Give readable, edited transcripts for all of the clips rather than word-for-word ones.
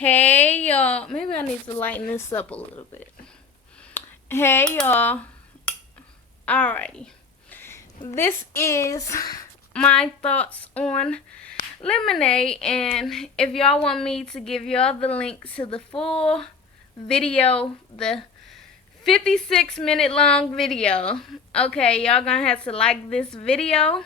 Hey y'all, maybe I need to lighten this up a little bit. Hey y'all, alrighty. This is my thoughts on lemonade, and if y'all want me to give y'all the link to the full video, the 56-minute long video, okay, y'all gonna have to like this video,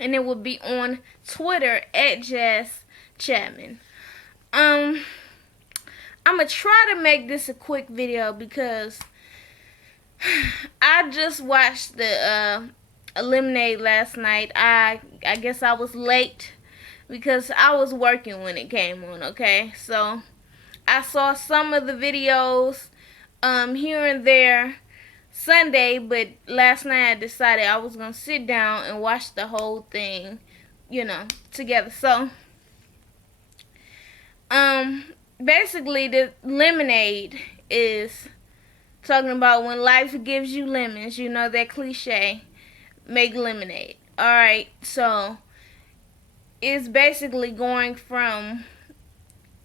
and it will be on Twitter at Jazz Chapman. I'm gonna try to make this a quick video because I just watched the Lemonade last night. I guess I was late because I was working when it came on. Okay, so I saw some of the videos here and there Sunday, but last night I decided I was gonna sit down and watch the whole thing, together. So basically the lemonade is talking about when life gives you lemons, that cliche, make lemonade. Alright, so it's basically going from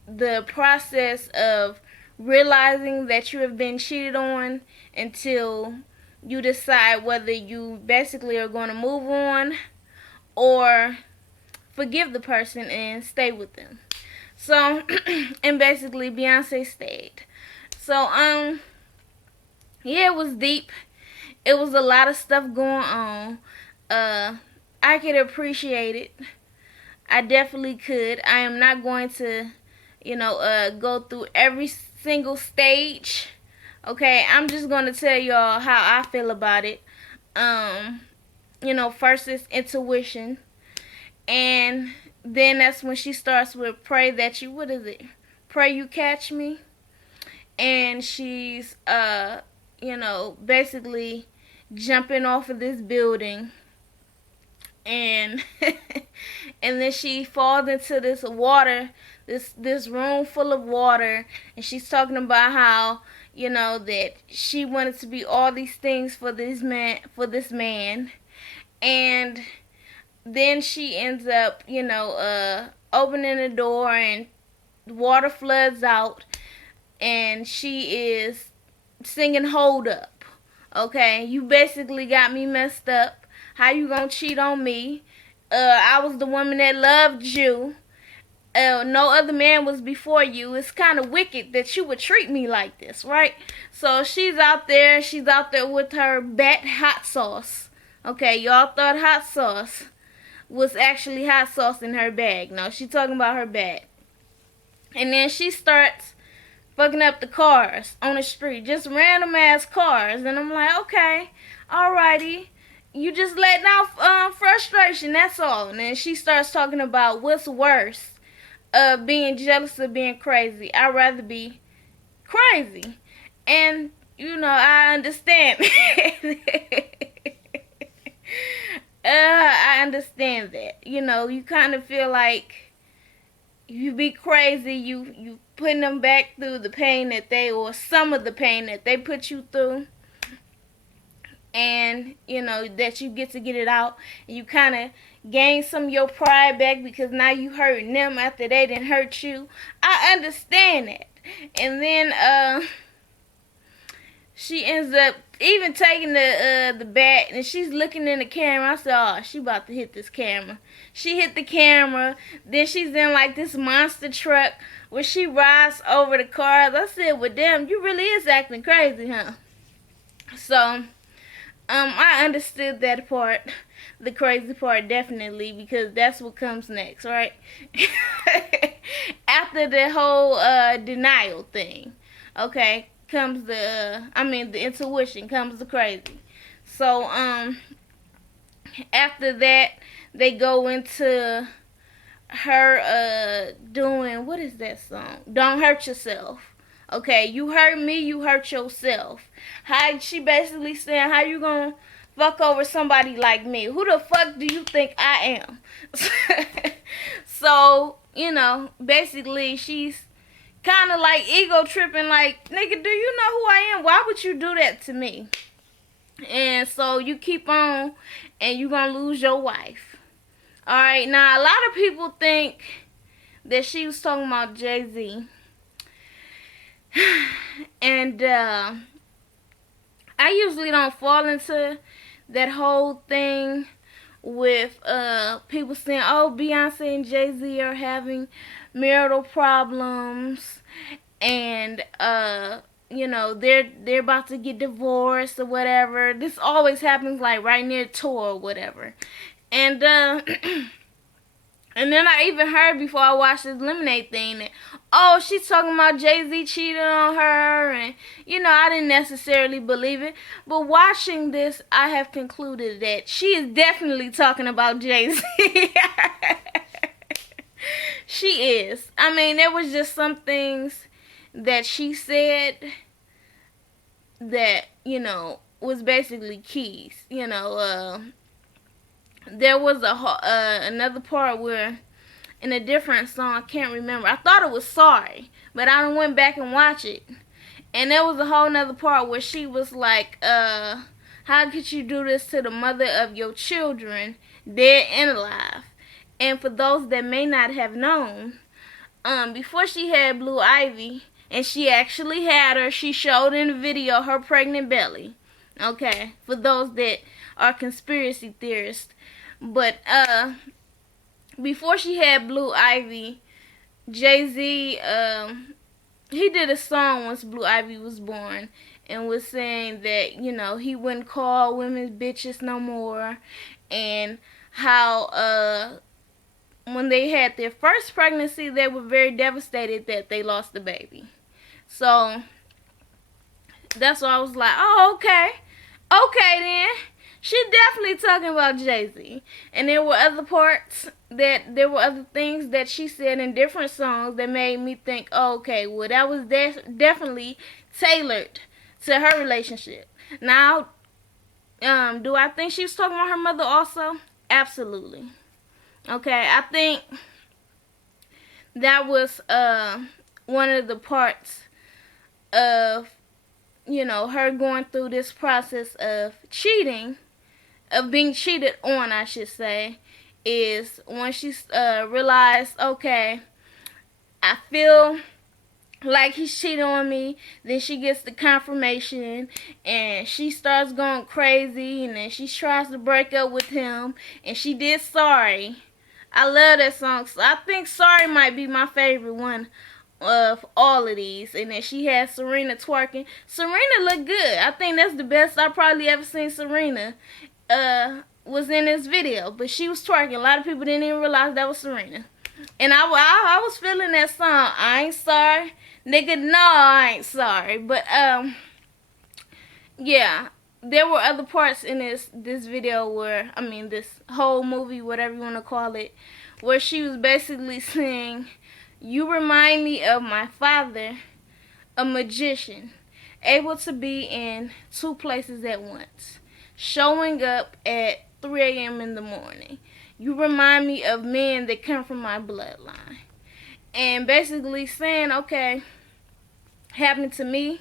the process of realizing that you have been cheated on until you decide whether you basically are going to move on or forgive the person and stay with them. So, and basically Beyonce stayed. So, yeah, it was deep. It was a lot of stuff going on. I could appreciate it. I definitely could. I am not going to, go through every single stage. Okay, I'm just going to tell y'all how I feel about it. First is intuition. And then that's when she starts with pray that you, what is it? Pray you catch me. And she's, basically jumping off of this building. And and then she falls into this water, this room full of water, and she's talking about how, that she wanted to be all these things for this man, and then she ends up, opening the door and water floods out, and she is singing "Hold Up." Okay, you basically got me messed up. How you gonna cheat on me? I was the woman that loved you. No other man was before you. It's kind of wicked that you would treat me like this, right? So she's out there with her bat hot sauce. Okay, y'all thought hot sauce was actually hot sauce in her bag. No, she's talking about her bag. And then she starts fucking up the cars on the street, just random ass cars. And I'm like, okay, alrighty, you just letting out frustration, that's all. And then she starts talking about what's worse, being jealous or being crazy. I'd rather be crazy. And I understand. I understand that. You kind of feel like you be crazy, you putting them back through the pain or some of the pain that they put you through, and that you get to get it out, and you kind of gain some of your pride back because now you hurting them after they didn't hurt you. I understand that. And then she ends up even taking the bat, and she's looking in the camera. I said, oh, she about to hit this camera. She hit the camera. Then she's in like this monster truck where she rides over the cars. I said, well, damn, you really is acting crazy, huh? So, I understood that part, the crazy part, definitely, because that's what comes next, right? After the whole denial thing, okay, comes the intuition, comes the crazy. So after that, they go into her doing, what is that song? Don't Hurt Yourself. Okay, you hurt me, you hurt yourself. How she basically saying, how you gonna fuck over somebody like me? Who the fuck do you think I am? So, basically she's kind of like ego tripping, like, nigga, do you know who I am? Why would you do that to me? And so you keep on, and you're gonna lose your wife. Alright, now a lot of people think that she was talking about Jay-Z. And I usually don't fall into that whole thing with people saying, oh, Beyonce and Jay-Z are having marital problems, and they're about to get divorced or whatever. This always happens like right near tour or whatever. And and then I even heard before I watched this Lemonade thing that, oh, she's talking about Jay-Z cheating on her, and I didn't necessarily believe it. But watching this, I have concluded that she is definitely talking about Jay-Z. She is. I mean, there was just some things that she said that, was basically keys. There was another part where, in a different song, I can't remember. I thought it was Sorry, but I went back and watched it. And there was a whole nother part where she was like, how could you do this to the mother of your children, dead and alive? And for those that may not have known, before she had Blue Ivy, and she actually had her, she showed in the video her pregnant belly. Okay, for those that are conspiracy theorists. But before she had Blue Ivy, Jay-Z, he did a song once Blue Ivy was born, and was saying that, he wouldn't call women bitches no more, and how when they had their first pregnancy, they were very devastated that they lost the baby. So that's why I was like, oh, okay then. She definitely talking about Jay-Z. And there were other things that she said in different songs that made me think, oh, okay, well, that was definitely tailored to her relationship. Now, do I think she was talking about her mother also? Absolutely. Okay, I think that was one of the parts of, her going through this process of cheating, of being cheated on, I should say, is when she realized, okay, I feel like he's cheating on me. Then she gets the confirmation, and she starts going crazy, and then she tries to break up with him, and she did Sorry. I love that song. So I think Sorry might be my favorite one of all of these. And then she had Serena twerking. Serena looked good. I think that's the best I probably ever seen Serena was in this video. But she was twerking. A lot of people didn't even realize that was Serena. And I was feeling that song. I ain't sorry. Nigga, no, I ain't sorry. But yeah. There were other parts in this video where, this whole movie, whatever you want to call it, where she was basically saying, you remind me of my father, a magician, able to be in two places at once, showing up at 3 a.m. in the morning. You remind me of men that come from my bloodline. And basically saying, okay, happened to me,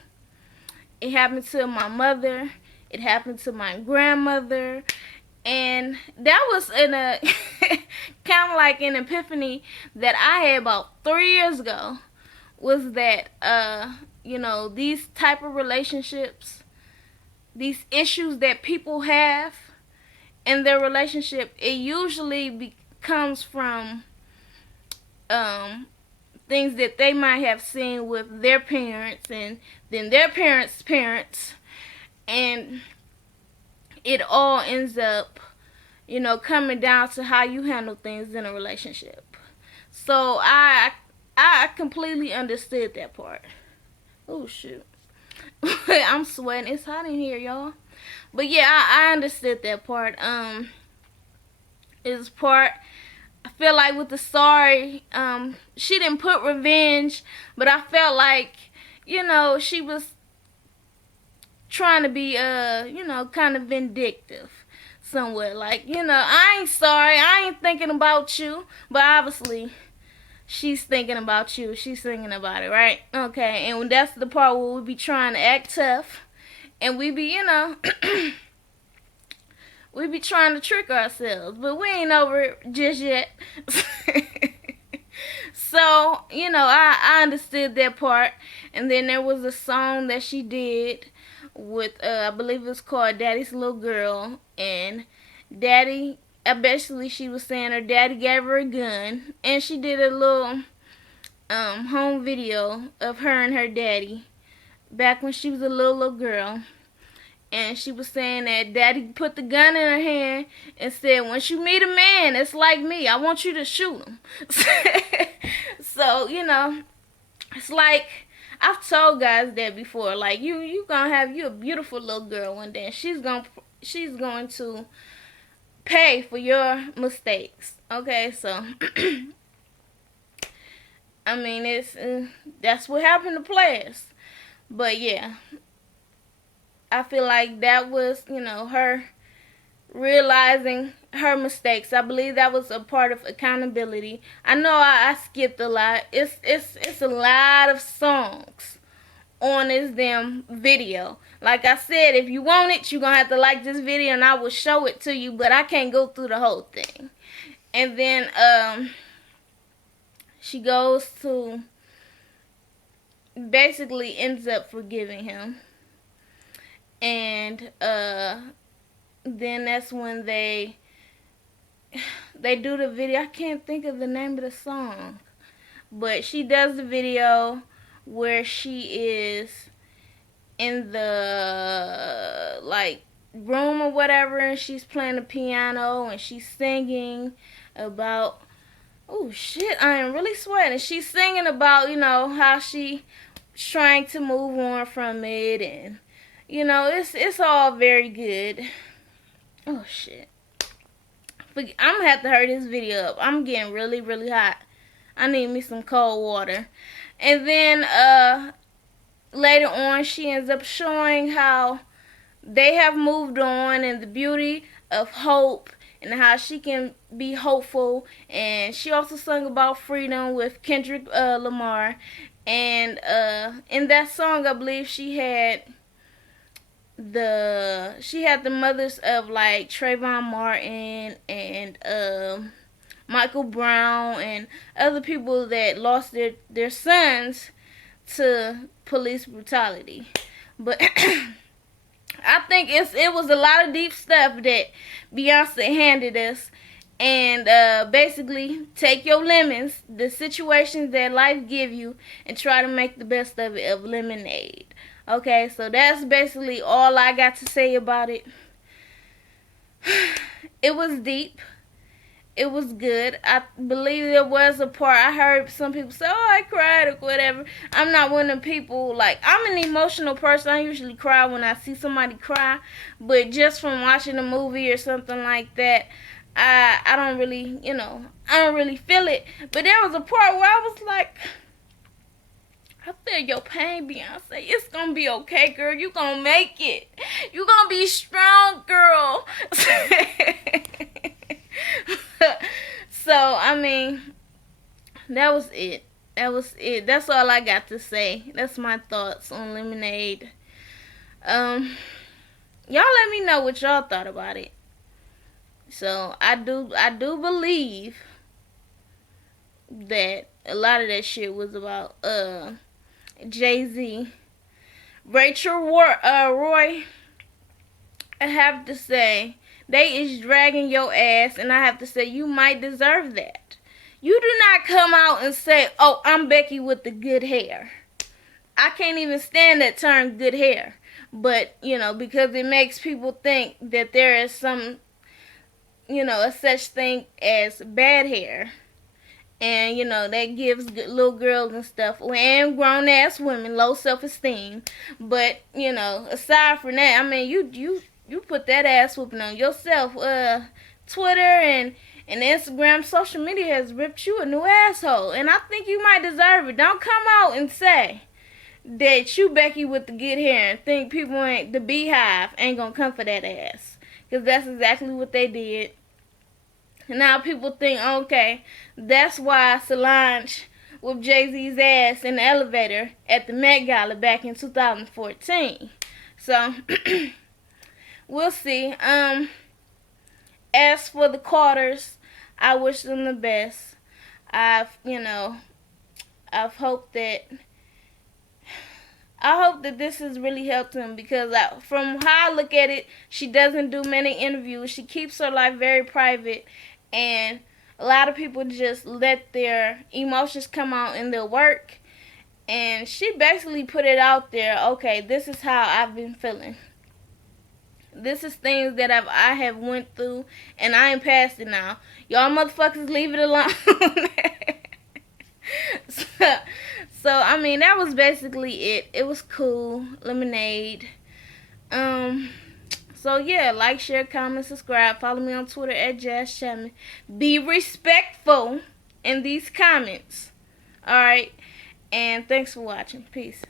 it happened to my mother, it happened to my grandmother, and that was in a kind of like an epiphany that I had about 3 years ago, was that these type of relationships, these issues that people have in their relationship, it usually comes from things that they might have seen with their parents, and then their parents' parents, and it all ends up, coming down to how you handle things in a relationship. So I completely understood that part. Oh, shoot. I'm sweating. It's hot in here, y'all. But yeah, I understood that part. Is part, I feel like with the Sorry, she didn't put revenge, but I felt like, she was trying to be, kind of vindictive somewhere. Like, I ain't sorry. I ain't thinking about you. But obviously, she's thinking about you. She's thinking about it, right? Okay, and that's the part where we be trying to act tough. And we be, we be trying to trick ourselves. But we ain't over it just yet. So, I understood that part. And then there was a song that she did with, I believe it was called Daddy's Little Girl. And Daddy, basically she was saying her daddy gave her a gun. And she did a little home video of her and her daddy back when she was a little girl. And she was saying that daddy put the gun in her hand and said, once you meet a man that's like me, I want you to shoot him. So, it's like, I've told guys that before. Like, you gonna have you a beautiful little girl one day. And she's going to pay for your mistakes. Okay, so I mean, that's what happened to players. But yeah, I feel like that was, her realizing her mistakes. I believe that was a part of accountability. I know I skipped a lot. It's a lot of songs on this damn video. Like I said, if you want it, you're gonna have to like this video and I will show it to you, but I can't go through the whole thing. And then she goes to basically ends up forgiving him. And then that's when they do the video. I can't think of the name of the song, but she does the video where she is in the room or whatever, and she's playing the piano and she's singing about, oh shit, I am really sweating. She's singing about, how she's trying to move on from it, and it's all very good. Oh shit. I'm gonna have to hurry this video up. I'm getting really, really hot. I need me some cold water. And then later on she ends up showing how they have moved on and the beauty of hope and how she can be hopeful. And she also sung about freedom with Kendrick Lamar. And in that song, I believe she had the mothers of like Trayvon Martin and Michael Brown and other people that lost their sons to police brutality. But I think it was a lot of deep stuff that Beyonce handed us. And basically, take your lemons, the situations that life give you, and try to make the best of it, of lemonade. Okay, so that's basically all I got to say about it. It was deep. It was good. I believe there was a part, I heard some people say, oh, I cried or whatever. I'm not one of the people, I'm an emotional person. I usually cry when I see somebody cry. But just from watching a movie or something like that, I don't really, I don't really feel it. But there was a part where I was like, I feel your pain, Beyonce. It's gonna be okay, girl. You gonna make it. You gonna be strong, girl. So, I mean, that was it. That's all I got to say. That's my thoughts on Lemonade. Y'all let me know what y'all thought about it. So, I do believe that a lot of that shit was about Jay-Z. Rachel Roy, I have to say, they is dragging your ass, and I have to say, you might deserve that. You do not come out and say, oh, I'm Becky with the good hair. I can't even stand that term, good hair. But, because it makes people think that there is some, a such thing as bad hair. And, that gives little girls and stuff, and grown-ass women, low self-esteem. But, aside from that, I mean, you put that ass whooping on yourself. Twitter and Instagram, social media has ripped you a new asshole. And I think you might deserve it. Don't come out and say that you Becky with the good hair and think people the Beehive ain't gonna come for that ass. Because that's exactly what they did. And now people think, okay, that's why Solange whooped Jay-Z's ass in the elevator at the Met Gala back in 2014. So, we'll see. As for the Carters, I wish them the best. I've, I've hoped that I hope that this has really helped him, because from how I look at it, she doesn't do many interviews. She keeps her life very private, and a lot of people just let their emotions come out in their work. And she basically put it out there. Okay, this is how I've been feeling. This is things that I have went through, and I ain't past it now. Y'all motherfuckers leave it alone. so, I mean, that was basically it. It was cool. Lemonade. So yeah, like, share, comment, subscribe. Follow me on Twitter at Jazz Chapman. Be respectful in these comments. Alright. And thanks for watching. Peace.